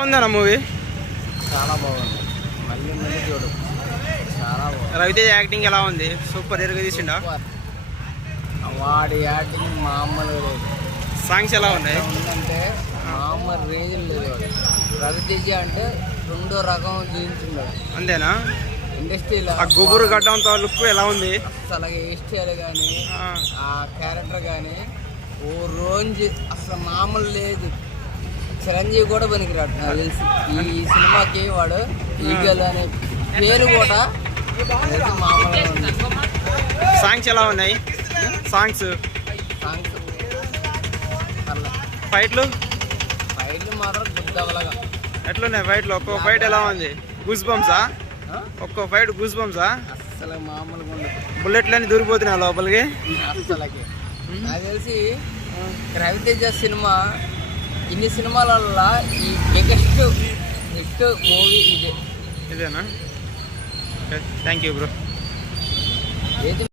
ఉందన్న మూవీ చాలా బాగుంది. మళ్ళీ మళ్ళీ చూడు, చాలా బాగుంది. రవితేజ యాక్టింగ్ ఎలా ఉంది? సూపర్ ఎరుగు తీసిండా? వాడి యాక్టింగ్ మామూలు లేదు. సాంగ్స్ ఎలా ఉన్నాయి? ఉందంటే మామూలు రేంజ్ లేదు. వాడు రవితేజ అంటే రెండో రకం చూపించున్నాడు. అంతేనా? ఇండస్ట్రీలో ఆ గుబురు గడ్డంతో లుక్ ఎలా ఉంది? అసలు హెయిర్ స్టైల్ కానీ ఆ క్యారెక్టర్ కానీ ఓ రోజు అసలు మామూలు లేదు. చిరంజీవి కూడా పనికిరాడు నాకు తెలిసి. ఈ సినిమాకి వాడు ఈగల్ అనే పేరు కూడా మామూలుగా ఉంది. సాంగ్స్ ఎలా ఉన్నాయి? సాంగ్స్ సాంగ్స్ ఫైట్లు మాత్రం గుద్దవలగా ఎట్లున్నాయి? ఫైట్లు ఒక్కో ఫైట్ ఎలా ఉంది? గూస్ బంప్సా? ఒక్కో ఫైట్ గూస్ బంప్సా? అసలు మామూలుగా ఉండదు. బుల్లెట్లన్నీ దూరిపోతున్నాయి లోపలికి. అసలకి నాకు తెలిసి రవితేజ సినిమా ఇన్ని సినిమాల ఈ బిగ్గెస్ట్ హిట్ మూవీ ఇదేనా? ఇదేనా? Thank you bro. ఏది